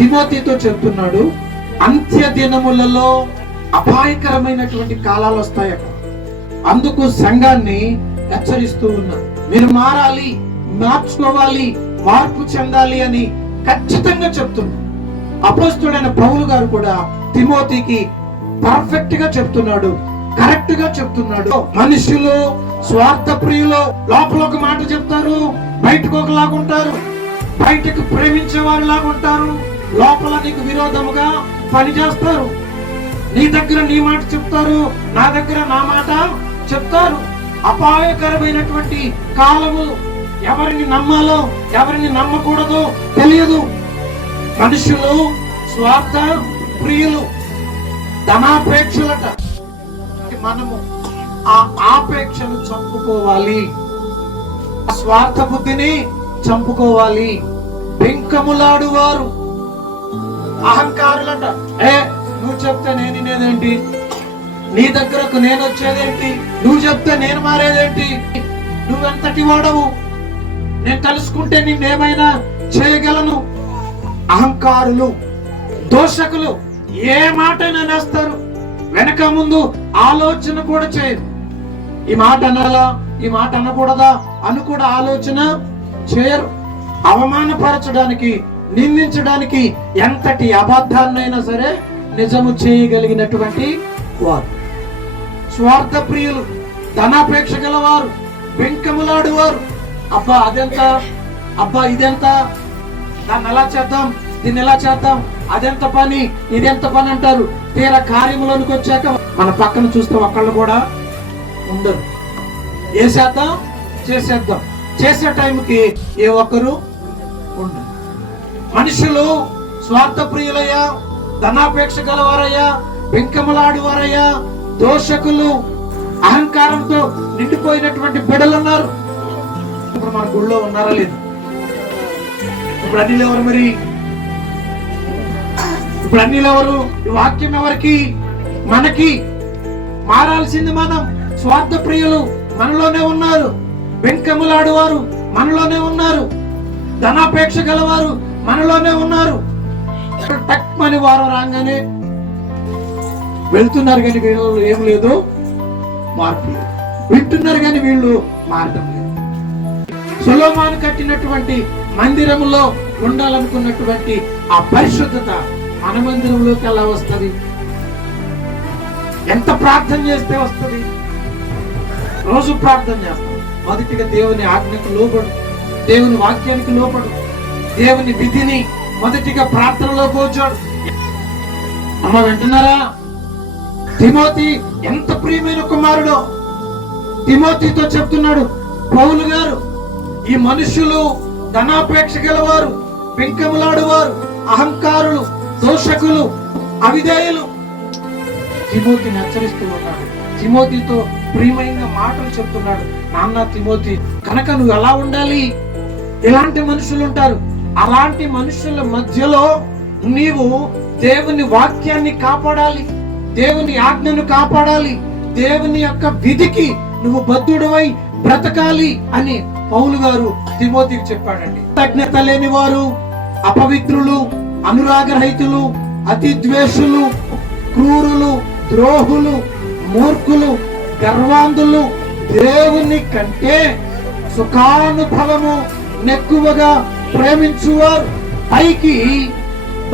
తిమోతితో చెప్తున్నాడు, అంత్య దినములలో అపాయకరమైనటువంటి కాలాలు వస్తాయట. అందుకు సంఘాన్ని హెచ్చరిస్తూ ఉన్నారు. మీరు మారాలి, మార్చుకోవాలి, మార్పు చెందాలి అని ఖచ్చితంగా చెప్తున్నారు. అపోస్తలుడైన పౌలు గారు కూడా తిమోతికి పర్ఫెక్ట్ గా చెప్తున్నాడు, కరెక్ట్ గా చెప్తున్నాడు. మనుషులు స్వార్థ ప్రియులు, లోపల ఒక మాట చెప్తారు, బయటకు ఒకలాగా ఉంటారు. బయటకు ప్రేమించే వారు లాగా ఉంటారు, లోపల నీకు విరోధముగా పనిచేస్తారు. నీ దగ్గర నీ మాట చెప్తారు, నా దగ్గర నా మాట చెప్తారు. అపాయకరమైనటువంటి కాలము. ఎవరిని నమ్మాలో ఎవరిని నమ్మకూడదో తెలియదు. మనుషులు స్వార్థ ప్రియులు, ధనాపేక్షలట. మనము ఆ ఆపేక్షను చంపుకోవాలి, స్వార్థ బుద్ధిని చంపుకోవాలి. పెంకములాడు వారు, అహంకారులట. నువ్వు చెప్తే నేను వినేదేంటి, నీ దగ్గరకు నేను వచ్చేదేంటి, నువ్వు చెప్తే నేను మారేదేంటి, నువ్వెంతటి వాడవు, నేను తెలుసుకుంటే నిన్నేమైనా చేయగలను. అహంకారులు, దోషకులు ఏ మాటైనా నేస్తారు, వెనక ముందు ఆలోచన కూడా చేయరు. ఈ మాట అనాలా, ఈ మాట అనకూడదా అని కూడా ఆలోచన చేయరు. అవమానపరచడానికి, నిందించడానికి ఎంతటి అబద్ధాన్నైనా సరే నిజము చేయగలిగినటువంటి వారు. స్వార్థ ప్రియులు, ధనాపేక్ష గలవారు, బెంకములాడు వారు. అబ్బా అదెంత, అబ్బా ఇదెంత, దాన్ని ఎలా చేద్దాం, దీన్ని ఎలా చేద్దాం, అదెంత పని, ఇదెంత పని అంటారు. తీరా కార్యములోనికి వచ్చాక మన పక్కన చూస్తే ఒక్కళ్ళు కూడా ఉండరు. చేసేద్దాం, చేసేద్దాం, చేసే టైంకి ఏ ఒక్కరు ఉండరు. మనుషులు స్వార్థ ప్రియులయ్యా, ధనాపేక్ష గలవారయ్యా, బెంకములాడు వారయ్యా, దోషకులు, అహంకారంతో నిండిపోయినటువంటి బిడ్డలు ఉన్నారు. ఇప్పుడు మన గుళ్ళో ఉన్నారా లేదు? ఇప్పుడు అన్నిలు ఎవరు? మరి ఇప్పుడు అన్నిలు ఎవరు? ఈ వాక్యం ఎవరికి? మనకి. మారాల్సింది మనం. స్వార్థ ప్రియులు మనలోనే ఉన్నారు, బెంకములాడు వారు మనలోనే ఉన్నారు, ధనాపేక్ష గలవారు మనలోనే ఉన్నారు. టక్మని వారు రాగానే వెళ్తున్నారు, కానీ వీళ్ళు ఏం లేదు, మార్పు లేదు. వింటున్నారు కానీ వీళ్ళు మారటం లేదు. సొలొమోను కట్టినటువంటి మందిరంలో ఉండాలనుకున్నటువంటి ఆ పరిశుద్ధత మన మందిరంలోకి ఎలా వస్తుంది? ఎంత ప్రార్థన చేస్తే వస్తుంది? రోజు ప్రార్థన చేస్తాం. మొదటిగా దేవుని ఆజ్ఞకు లోబడు, దేవుని వాక్యానికి లోబడు, దేవుని విధిని మొదటిగా ప్రార్థనలో కూర్చోడు. అమ్మ వింటున్నారా? తిమోతి ఎంత ప్రియమైన కుమారుడో తిమోతితో చెప్తున్నాడు పౌలు గారు. ఈ మనుషులు ధనాపేక్ష గలవారు, పెంకములాడు వారు, అహంకారులు, దోషకులు, అవిధేయులు. తిమోతిని హెచ్చరిస్తూ ఉన్నాడు. తిమోతితో ప్రియమైన మాటలు చెప్తున్నాడు. నాన్న తిమోతి, కనుక నువ్వు ఎలా ఉండాలి? ఇలాంటి మనుషులు ఉంటారు. అలాంటి మనుషుల మధ్యలో నీవు దేవుని వాక్యాన్ని కాపాడాలి, దేవుని ఆజ్ఞను కాపాడాలి, దేవుని యొక్క విధికి నువ్వు బద్ధుడవై బ్రతకాలి అని పౌలు గారు తిమోతికి చెప్పాడండి. కృతజ్ఞత లేని వారు, అపవిత్రులు, అనురాగరహితులు, అతి ద్వేషులు, క్రూరులు, ద్రోహులు, మూర్ఖులు, గర్వాంధులు, దేవుని కంటే సుఖానుభవము నెక్కువగా ప్రేమించువారు, పైకి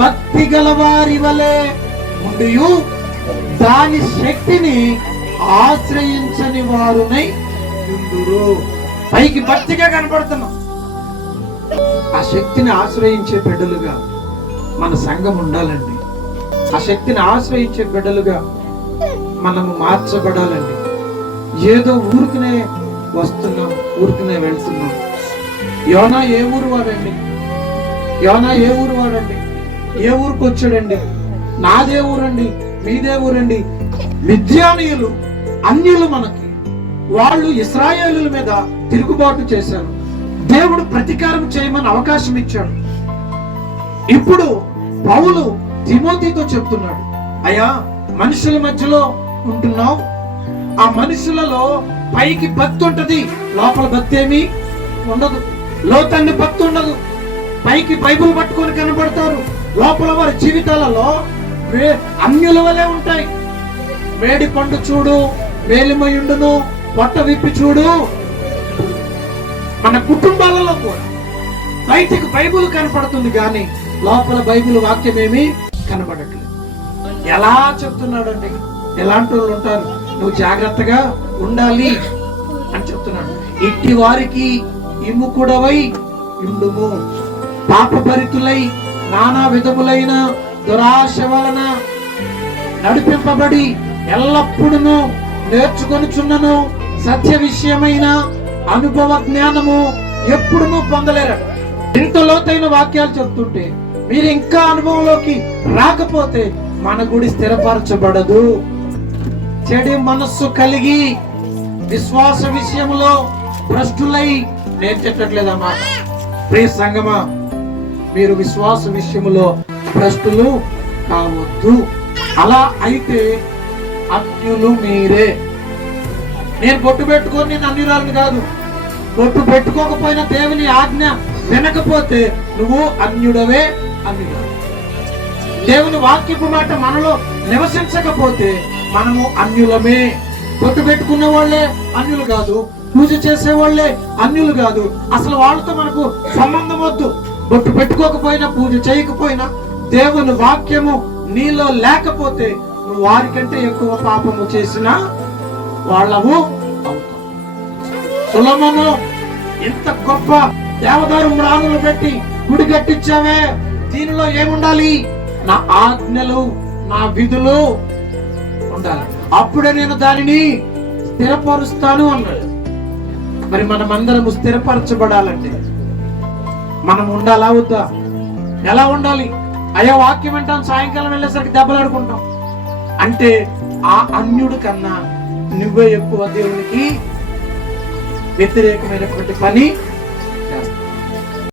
భక్తి గలవారి వలె ఉండియు దాని శక్తిని ఆశ్రయించని వారునై ఉందురు. పైకి భక్తిగా కనపడుతున్నాం, ఆ శక్తిని ఆశ్రయించే బిడ్డలుగా మన సంఘం ఉండాలండి. ఆ శక్తిని ఆశ్రయించే బిడ్డలుగా మనము మార్చబడాలండి. ఏదో ఊరుకునే వస్తున్నాం, ఊరుకునే వెళ్తున్నాం. యోనా ఏ ఊరు వాడండి? యోనా ఏ ఊరు వాడండి? ఏ ఊరికి వచ్చాడండి? నాదే ఊరండి, మీదే ఊరండి. మిద్యానీయులు, అన్యులు మనకి, వాళ్ళు ఇశ్రాయేలుల మీద తిరుగుబాటు చేశారు. దేవుడు ప్రతీకారం చేయమని అవకాశం ఇచ్చాడు. ఇప్పుడు పౌలు తిమోతితో చెప్తున్నాడు, అయ్యా మనుషుల మధ్యలో ఉంటున్నావు, ఆ మనుషులలో పైకి భక్తి ఉంటది, లోపల భక్తి ఏమీ ఉండదు. లోతన్ని భక్తి ఉండదు. పైకి బైబిల్ పట్టుకొని కనబడతారు, లోపల వారి జీవితాలలో అన్యుల వలె ఉంటాయి. మేడి పండు చూడు మేలిమయుండును, పొట్ట విప్పి చూడు. మన కుటుంబాలలో కూడా బయటికి బైబిల్ కనపడుతుంది కానీ లోపల బైబిల్ వాక్యం ఏమీ కనపడట్లేదు. ఎలా చెప్తున్నాడండి? ఎలాంటి వాళ్ళు ఉంటారు? నువ్వు జాగ్రత్తగా ఉండాలి అని చెప్తున్నాడు. ఇట్టి వారికి ఇమ్ముకుడవై ఇండుము, పాపభరితులై నానా విధములైన దురాశ వలన నడిపింపబడి ఎల్లప్పుడూ నేర్చుకొనుచున్నను సత్య విషయమైన అనుభవ జ్ఞానము ఎప్పుడునూ పొందలేరు. ఇంత లోతైన వాక్యాలు చెప్తుంటే మీరు ఇంకా అనుభవంలోకి రాకపోతే మన గుడి స్థిరపరచబడదు. చెడు మనస్సు కలిగి విశ్వాస విషయంలో భ్రష్టులై నేను చెప్పట్లేదన్నమాట. ప్రియ సంగమా, మీరు విశ్వాస విషయంలో భ్రష్టులు కావద్దు. అలా అయితే అన్యులు మీరే. నేను బొట్టు పెట్టుకొని నేను అన్యురాలను కాదు. బొట్టు పెట్టుకోకపోయినా దేవుని ఆజ్ఞ వినకపోతే నువ్వు అన్యుడవే అన్యుడు. దేవుని వాక్యపు మాట మనలో నివసించకపోతే మనము అన్యులమే. బొట్టు పెట్టుకున్న వాళ్ళే అన్యులు కాదు, పూజ చేసే వాళ్ళే అన్యులు కాదు. అసలు వాళ్ళతో మనకు సంబంధం వద్దు. బొట్టు పెట్టుకోకపోయినా పూజ చేయకపోయినా దేవుని వాక్యము నీలో లేకపోతే నువ్వు వారికంటే ఎక్కువ పాపము చేసిన వాళ్ళము అవుతావు. సొలొమోను ఇంత గొప్ప దేవదారు మ్రాణులు పెట్టి గుడి కట్టించావే, దీనిలో ఏముండాలి? నా ఆజ్ఞలు నా విధులు ఉండాలి, అప్పుడే నేను దానిని స్థిరపరుస్తాను అన్నాడు. మరి మనమందరము స్థిరపరచబడాలంటే మనం ఉండాలా వద్దా? ఎలా ఉండాలి? అయ్యా వాక్యం అంటాం, సాయంకాలం వెళ్ళేసరికి దెబ్బలాడుకుంటాం అంటే ఆ అన్యుడు కన్నా నువ్వే ఎక్కువ దేవునికి వ్యతిరేకమైనటువంటి పని